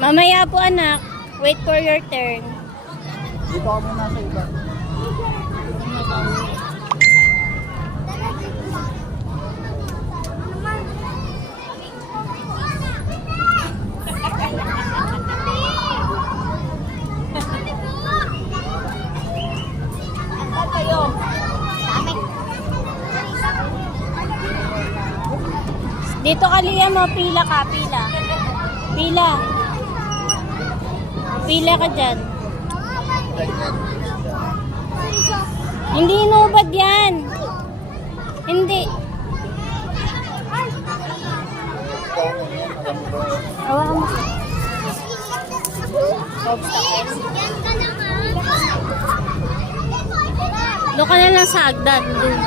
Mamaya po anak. Wait for your turn. Dito ka muna sa iba. Dito ka Liam mo, pila ka, pila. Pila. Pila ka dyan. Hindi inubad yan. Hindi. Hawakan mo. Doon ka na lang sa agdan. Doon.